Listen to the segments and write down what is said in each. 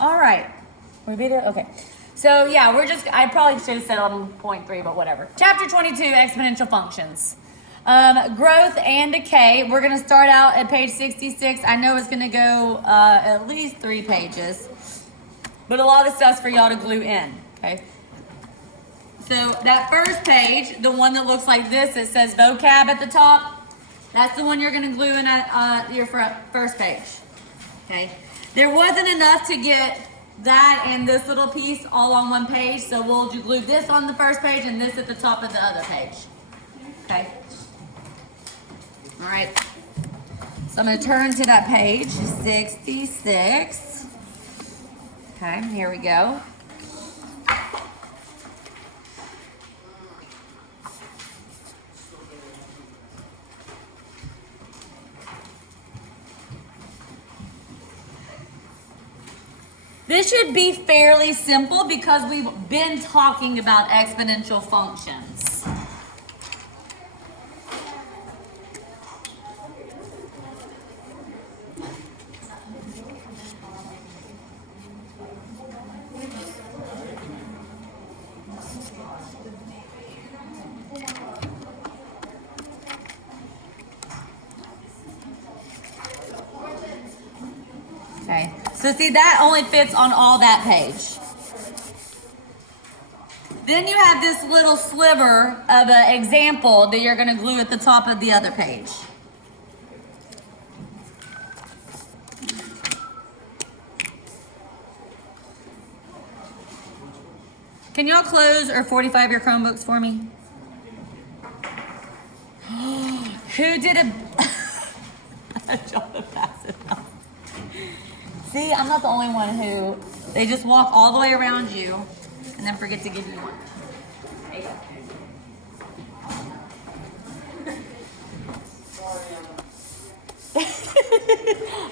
All right. We beat it? Okay. So yeah, I probably should have said on point 3, but whatever. Chapter 22, exponential functions. Growth and decay. We're gonna start out at page 66. I know it's gonna go at least 3 pages, but a lot of stuff's for y'all to glue in, okay? So that first page, the one that looks like this, it says vocab at the top. That's the one you're gonna glue in at your first page, okay? There wasn't enough to get that and this little piece all on one page, so we'll glue this on the first page and this at the top of the other page, okay? All right, so I'm gonna turn to that page, 66. Okay, here we go. This should be fairly simple because we've been talking about exponential functions. Okay, so see that only fits on all that page. Then you have this little sliver of an example that you're gonna glue at the top of the other page. Can y'all close or 45 your Chromebooks for me? Who did a... See, I'm not the only one who, they just walk all the way around you and then forget to give you one.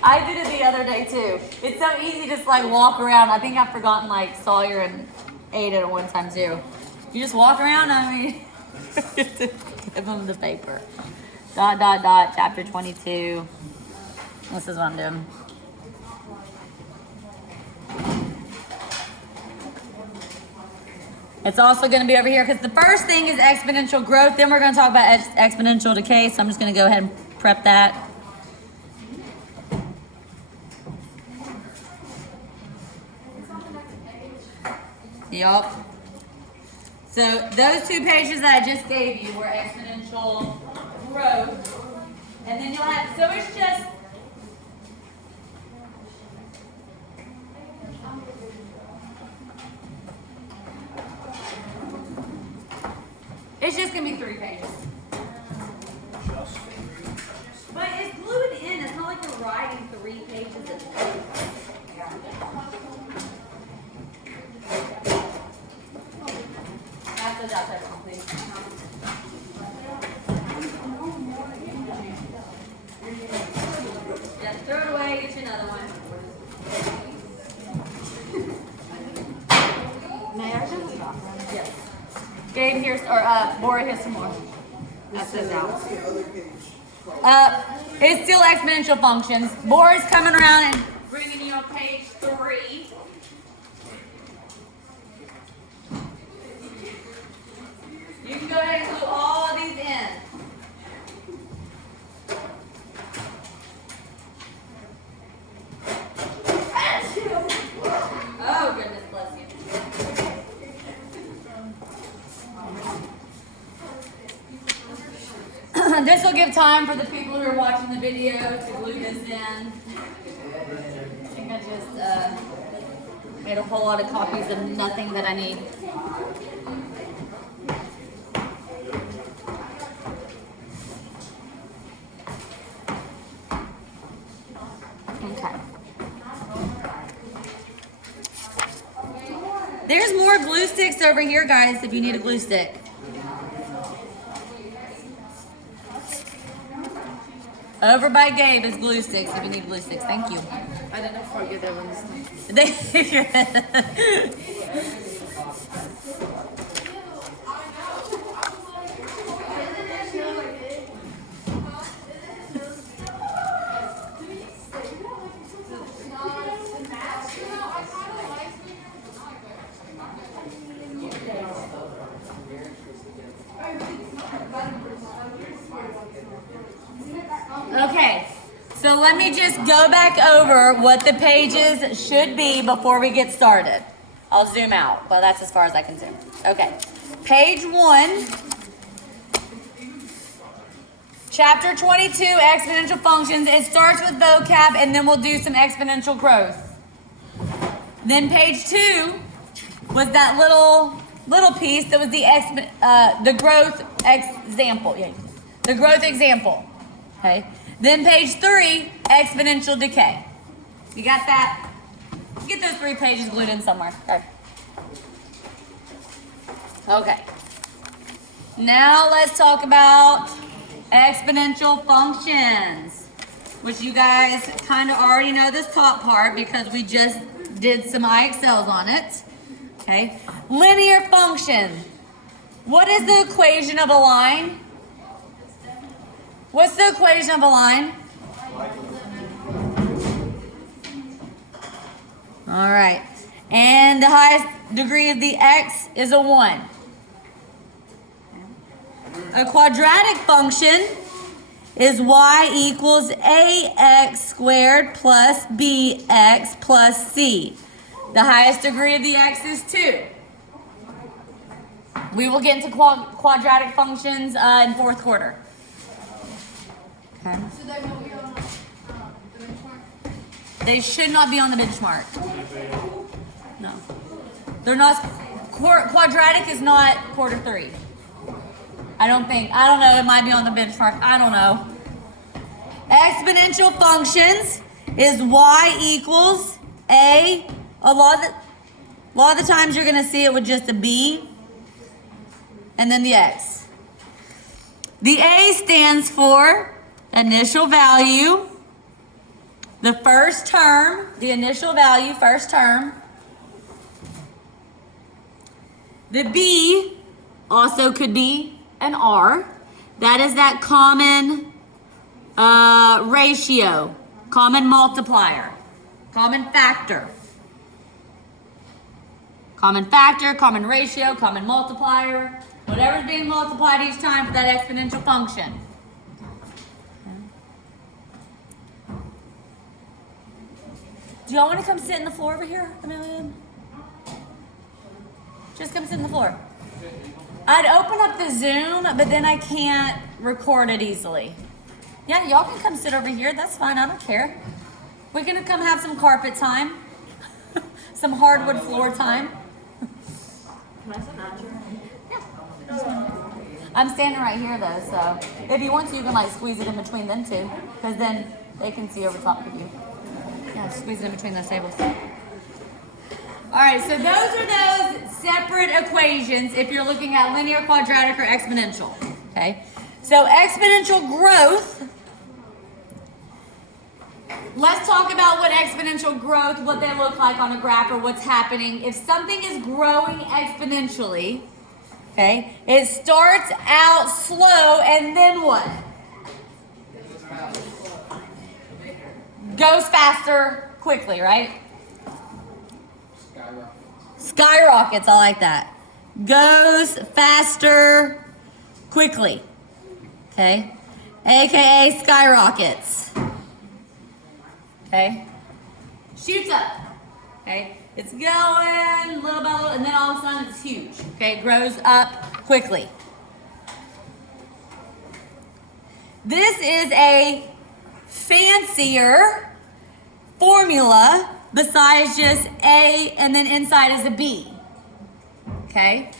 I did it the other day too. It's so easy to just like walk around. I think I've forgotten like Sawyer and Ada at one time too. You just walk around, I mean, give them the paper. ... chapter 22. This is what I'm doing. It's also going to be over here because the first thing is exponential growth. Then we're going to talk about exponential decay. So I'm just going to go ahead and prep that. Yup. So those 2 pages that I just gave you were exponential growth. And then you'll have, so it's just, gonna be 3 pages. But it's glued in. It's not like you're writing 3 pages at a time. That's the outside one, please. Just throw it away, get you another one. May I just stop? Yes. Gabe, here's, or Bora, here's some more. That's it out. It's still exponential functions. Bora's coming around and bringing you on page 3. You can go ahead and glue all of these in. Oh, goodness bless you. This will give time for the people who are watching the video to glue this in. I think I just made a whole lot of copies of nothing that I need. Okay. There's more glue sticks over here, guys, if you need a glue stick. Over by Gabe is glue sticks if you need glue sticks. Thank you. I didn't forget that one. So let me just go back over what the pages should be before we get started. I'll zoom out, but that's as far as I can zoom. Okay, page 1, chapter 22, exponential functions. It starts with vocab, and then we'll do some exponential growth. Then page 2 was that little piece that was the growth example. Yeah, the growth example. Okay. Then page 3, exponential decay. You got that? Get those 3 pages glued in somewhere. Okay. Okay. Now let's talk about exponential functions, which you guys kind of already know this top part because we just did some IXLs on it. Okay. Linear function. What is the equation of a line? What's the equation of a line? All right. And the highest degree of the x is a 1. A quadratic function is y equals ax squared plus bx plus c. The highest degree of the x is 2. We will get into quadratic functions in 4th quarter. Okay. So they won't be on the benchmark? They should not be on the benchmark. No. They're not. Quadratic is not quarter 3. I don't think. I don't know. It might be on the benchmark. I don't know. Exponential functions is y equals a. A lot of the times you're going to see it with just a b and then the x. The a stands for initial value, the first term, the initial value, first term. The b also could be an r. That is that common ratio, common multiplier, common factor. Common factor, common ratio, common multiplier, whatever's being multiplied each time for that exponential function. Do y'all want to come sit in the floor over here, Amelia? Just come sit in the floor. I'd open up the Zoom, but then I can't record it easily. Yeah, y'all can come sit over here. That's fine. I don't care. We're going to come have some carpet time. Some hardwood floor time. Can I sit down? Yeah. I'm standing right here, though, so if you want to, you can, like, squeeze it in between them two, because then they can see over top of you. Yeah, squeeze it in between those tables. All right, so those are those separate equations if you're looking at linear, quadratic, or exponential, okay? So exponential growth, let's talk about what exponential growth, what they look like on a graph or what's happening. If something is growing exponentially, okay, it starts out slow and then what? Goes faster quickly, right? Skyrockets, I like that. Goes faster quickly. Okay? AKA skyrockets. Okay? Shoots up. Okay? It's going little by little, and then all of a sudden it's huge. Okay? It grows up quickly. This is a fancier formula besides just A and then inside is a B. Okay?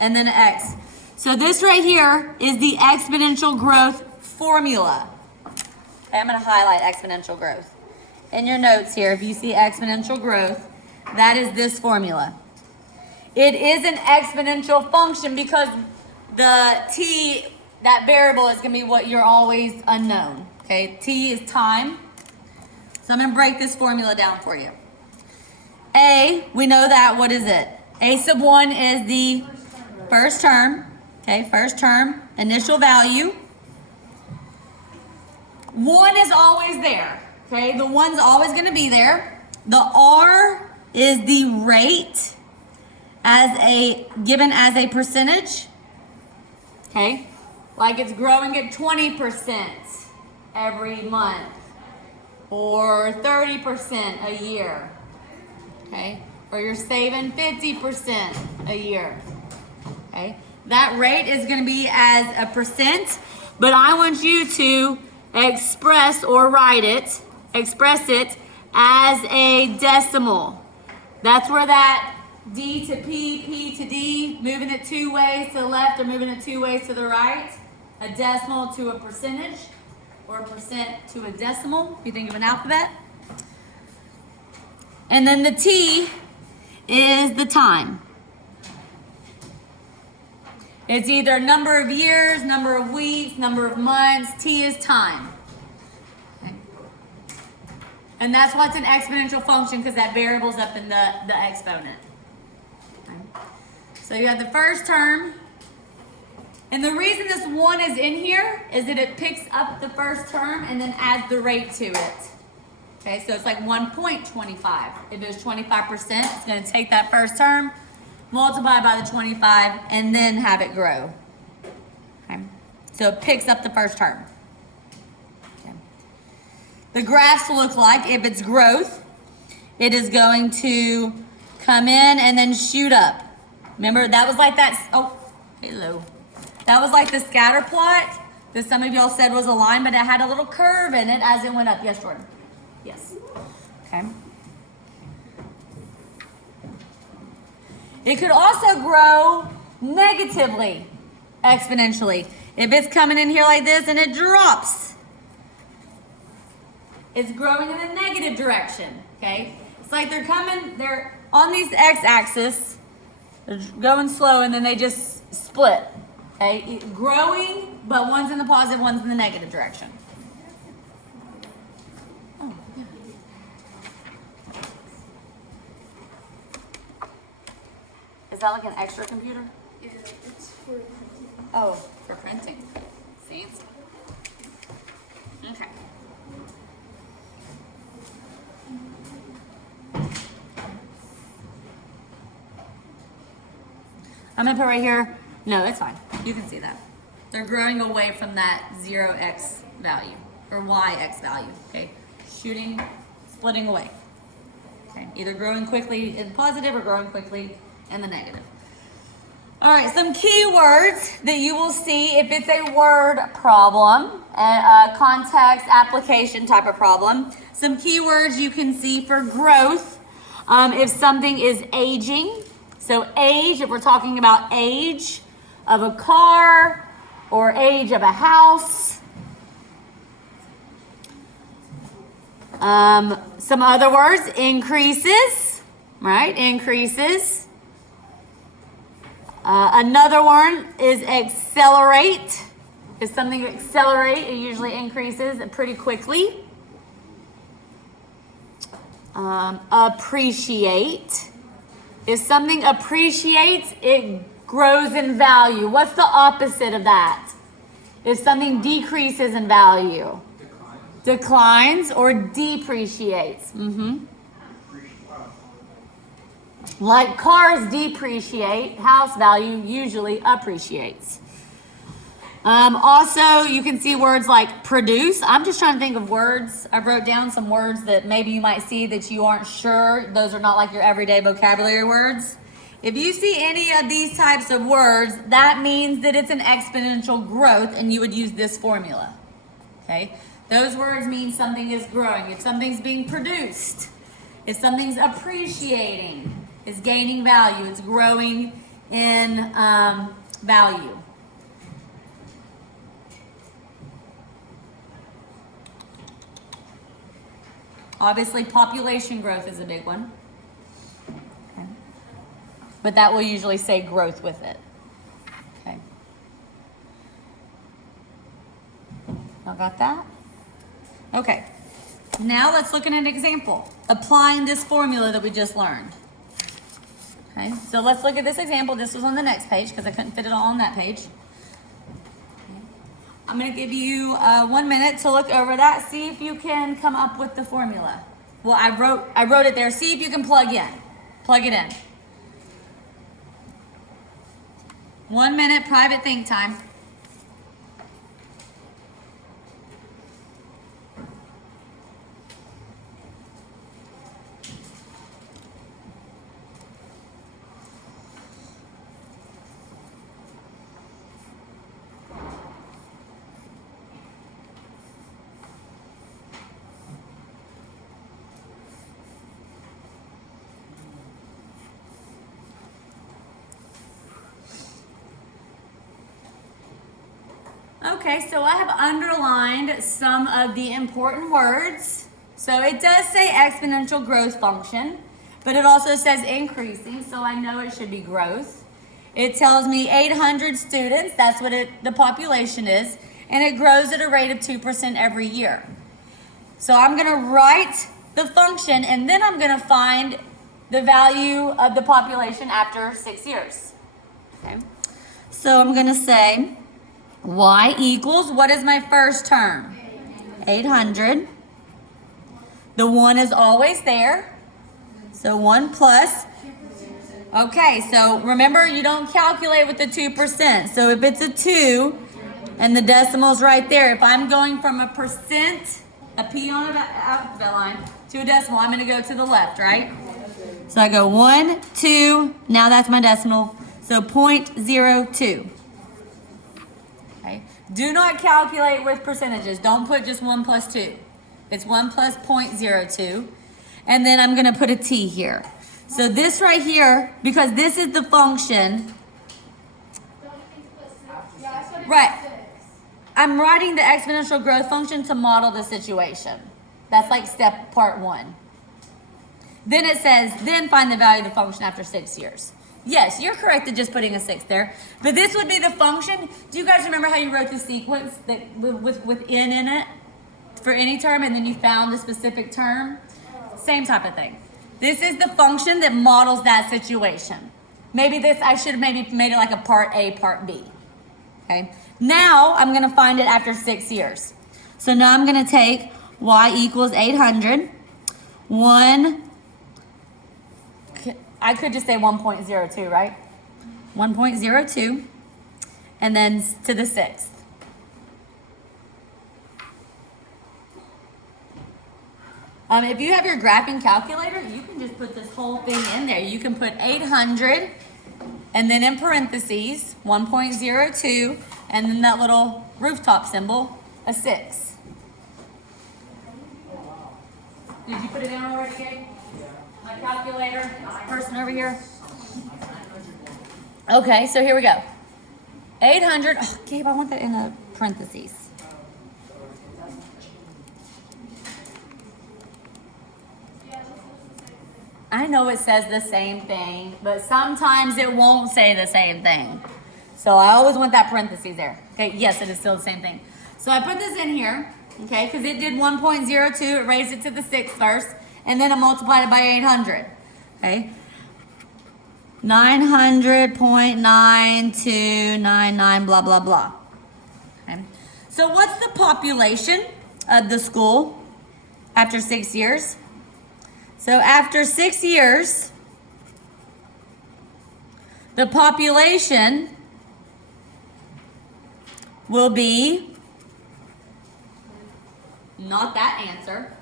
And then an X. So this right here is the exponential growth formula. Okay, I'm going to highlight exponential growth. In your notes here, if you see exponential growth, that is this formula. It is an exponential function because the t, that variable is going to be what you're always unknown. Okay, t is time. So I'm going to break this formula down for you. A, we know that. What is it? A sub 1 is the first term. Okay, first term, initial value. 1 is always there. Okay, the 1's always going to be there. The R is the rate given as a percentage. Okay, like it's growing at 20% every month. or 30% a year, okay? Or you're saving 50% a year, okay? That rate is gonna be as a percent, but I want you to express it as a decimal. That's where that D to P, P to D, moving it 2 ways to the left or moving it 2 ways to the right. A decimal to a percentage, or a percent to a decimal, if you think of an alphabet. And then the T is the time. It's either number of years, number of weeks, number of months. T is time. Okay. And that's why it's an exponential function, because that variable's up in the exponent. Okay. So you have the first term. And the reason this 1 is in here is that it picks up the first term and then adds the rate to it. Okay, so it's like 1.25. If it was 25%, it's going to take that first term, multiply by the 25, and then have it grow. Okay, so it picks up the first term. Okay. The graphs look like, if it's growth, it is going to come in and then shoot up. Remember, that was like that, oh, hello. That was like the scatter plot that some of y'all said was a line, but it had a little curve in it as it went up. Yes, Jordan? Yes. Okay. It could also grow negatively, exponentially. If it's coming in here like this and it drops, it's growing in a negative direction, okay? It's like they're on these x-axis, they're going slow, and then they just split. Okay, growing, but one's in the positive, one's in the negative direction. Oh, yeah. Is that like an extra computer? Yeah, it's for printing. Oh, for printing. Fancy. Okay. I'm gonna put right here. No, it's fine. You can see that. They're growing away from that 0x value, or yx value, okay? Splitting away. Okay, either growing quickly in positive or growing quickly in the negative. All right, some keywords that you will see if it's a word problem, a context application type of problem. Some keywords you can see for growth, if something is aging. So age, if we're talking about age of a car or age of a house. Some other words, increases, right? Increases. Another one is accelerate. If something accelerate, it usually increases pretty quickly. Appreciate. If something appreciates, it grows in value. What's the opposite of that? If something decreases in value, declines or depreciates. Like cars depreciate, house value usually appreciates. Also, you can see words like produce. I'm just trying to think of words. I wrote down some words that maybe you might see that you aren't sure. Those are not like your everyday vocabulary words. If you see any of these types of words, that means that it's an exponential growth and you would use this formula, okay? Those words mean something is growing. If something's being produced, if something's appreciating, it's gaining value, it's growing in value. Obviously, population growth is a big one. Okay. But that will usually say growth with it. Okay. Y'all got that? Okay. Now let's look at an example. Applying this formula that we just learned. Okay, so let's look at this example. This was on the next page because I couldn't fit it all on that page. I'm going to give you 1 minute to look over that. See if you can come up with the formula. Well, I wrote it there. See if you can plug in. Plug it in. 1 minute private think time. Okay, so I have underlined some of the important words. So it does say exponential growth function, but it also says increasing, so I know it should be growth. It tells me 800 students, that's what the population is, and it grows at a rate of 2% every year. So I'm gonna write the function, and then I'm gonna find the value of the population after 6 years. Okay. So I'm gonna say y equals, what is my first term? 800. The 1 is always there. So 1 plus. Okay, so remember you don't calculate with the 2%. So if it's a 2 and the decimal's right there, if I'm going from a percent, a P on an alphabet line, to a decimal, I'm gonna go to the left, right? So I go 1, 2, now that's my decimal. So 0.02. Okay. Do not calculate with percentages. Don't put just 1 plus 2. It's 1 plus 0.02. And then I'm going to put a t here. So this right here, because this is the function. Right. I'm writing the exponential growth function to model the situation. That's like step part 1. Then it says, then find the value of the function after 6 years. Yes, you're correct in just putting a 6 there. But this would be the function. Do you guys remember how you wrote the sequence that with n in it for any term, and then you found the specific term? Same type of thing. This is the function that models that situation. Maybe this, I should have maybe made it like a part A, part B. Okay. Now I'm going to find it after 6 years. So now I'm going to take y equals 800. 1, I could just say 1.02, right? 1.02, and then to the 6th. If you have your graphing calculator, you can just put this whole thing in there. You can put 800, and then in parentheses, 1.02, and then that little rooftop symbol, a 6. Did you put it in already, Gabe? My calculator, person over here. Okay, so here we go. 800, oh, Gabe, I want that in a parentheses. I know it says the same thing, but sometimes it won't say the same thing. So I always want that parentheses there. Okay, yes, it is still the same thing. So I put this in here, okay, because it did 1.02, it raised it to the 6th first, and then I multiplied it by 800, okay? 900.9299, blah, blah, blah. Okay. So what's the population of the school after 6 years? So after 6 years, the population will be, not that answer.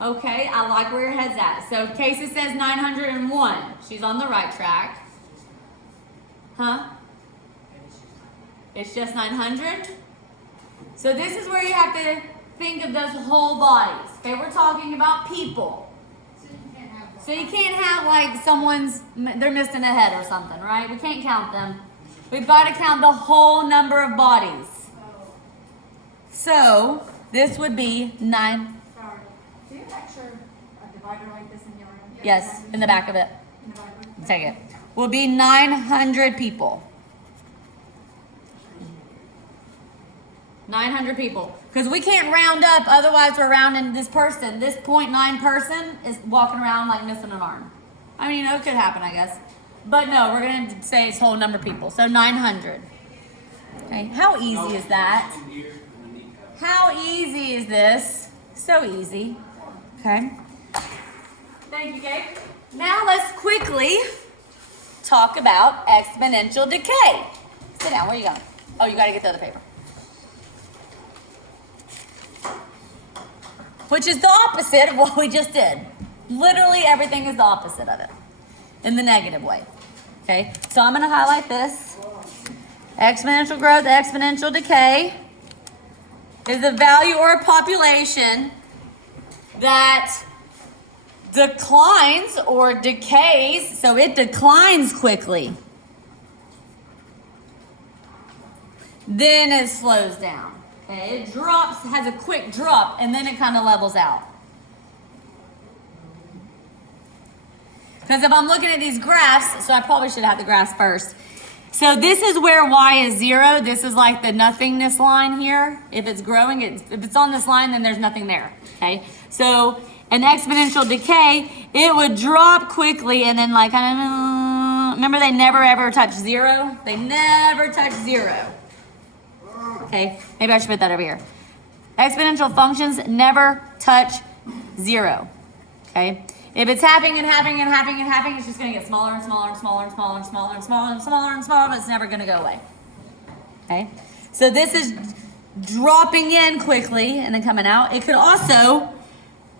Okay, I like where your head's at. So Casey says 901. She's on the right track. Huh? It's just 900? So this is where you have to think of those whole bodies. Okay, we're talking about people. So you can't have like they're missing a head or something, right? We can't count them. We've got to count the whole number of bodies. So this would be 9. Do you picture a divider like this in your room? Yes, in the back of it. Take it. Will be 900 people. 900 people. Because we can't round up, otherwise we're rounding this person. This 0.9 person is walking around like missing an arm. I mean, it could happen, I guess. But no, we're going to say it's whole number of people. So 900. Okay, how easy is that? How easy is this? So easy. Okay. Thank you, Gabe. Now let's quickly talk about exponential decay. Sit down, where are you going? Oh, you got to get the other paper. Which is the opposite of what we just did. Literally everything is the opposite of it. In the negative way. Okay, so I'm going to highlight this. Exponential growth, exponential decay is a value or a population that declines or decays, so it declines quickly. then it slows down. Okay, it drops, has a quick drop, and then it kind of levels out. Because if I'm looking at these graphs, so I probably should have the graphs first. So this is where y is 0. This is like the nothingness line here. If it's growing, if it's on this line, then there's nothing there. Okay, so an exponential decay, it would drop quickly and then like kind of, remember they never ever touch 0? They never touch 0. Okay, maybe I should put that over here. Exponential functions never touch 0. Okay, if it's happening and happening and happening and happening, it's just going to get smaller and smaller and smaller and smaller and smaller and smaller and smaller and smaller, but it's never going to go away. Okay, so this is dropping in quickly and then coming out. It could also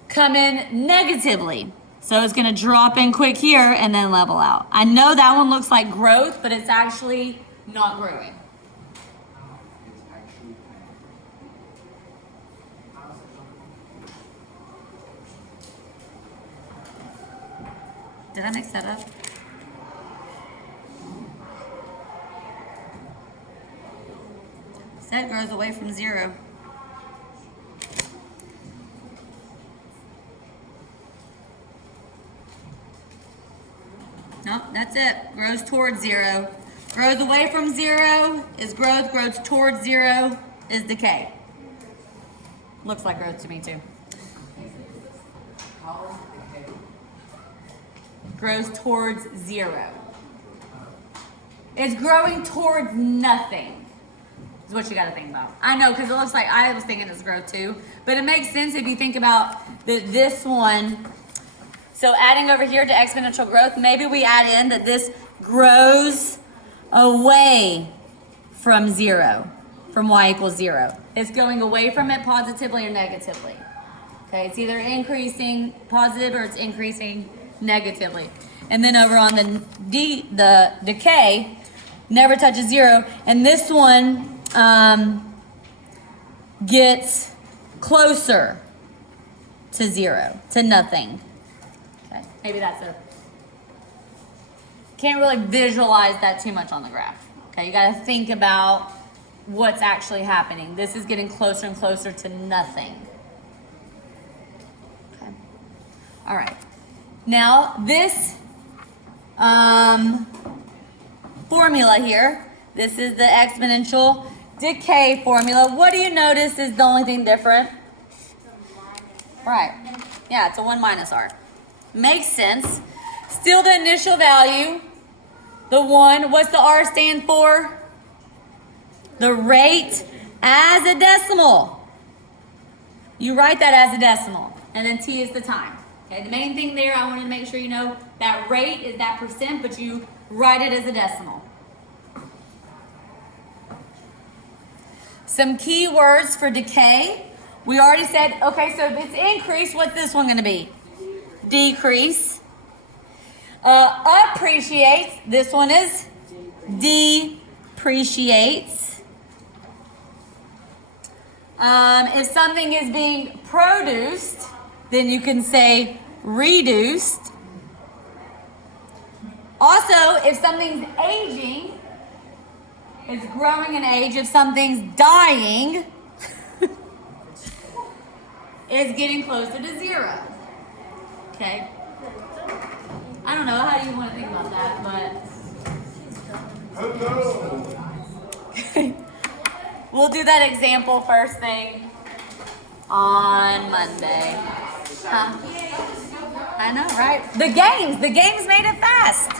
come in negatively. So it's going to drop in quick here and then level out. I know that one looks like growth, but it's actually not growing. Did I mix that up? Said grows away from 0. Nope, that's it. Grows towards 0. Grows away from 0 is growth. Grows towards 0 is decay. Looks like growth to me too. Grows towards 0. It's growing towards nothing. Is what you got to think about. I know, because it looks like I was thinking it's growth too, but it makes sense if you think about this one. So adding over here to exponential growth, maybe we add in that this grows away from 0, from y equals 0. It's going away from it positively or negatively. Okay, it's either increasing positive or it's increasing negatively. And then over on the decay, never touches 0, and this one gets closer to 0, to nothing. Okay, maybe that's a, can't really visualize that too much on the graph. Okay, you gotta think about what's actually happening. This is getting closer and closer to nothing. Okay, all right. Now this formula here, this is the exponential decay formula. What do you notice is the only thing different? Right, yeah, it's a 1 minus r. Makes sense. Still the initial value, the 1. What's the r stand for? The rate as a decimal. You write that as a decimal, and then t is the time. Okay, the main thing there, I wanted to make sure you know that rate is that percent, but you write it as a decimal. Some key words for decay. We already said, okay, so if it's increase, what's this one going to be? Decrease. Appreciates, this one is depreciates. If something is being produced, then you can say reduced. Also, if something's aging, it's growing in age. If something's dying, it's getting closer to 0. Okay? I don't know, how do you want to think about that, but... Okay. We'll do that example first thing on Monday. Huh? I know, right? The games made it fast.